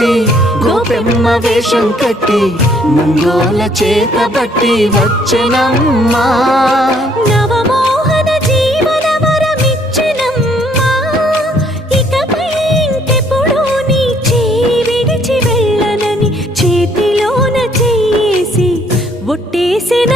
పెట్టి గోపెమ్మ వేషం కట్టి ముంగోల చేత బట్టి వచ్చెనమ్మా. నవమోహన జీవన వరమిచ్చెనమ్మా. ఇకపై ఇంకెప్పుడు నీ చేయి విడిచి వెళ్ళనని చేతిలోన చెయ్యేసి ఒట్టేసిన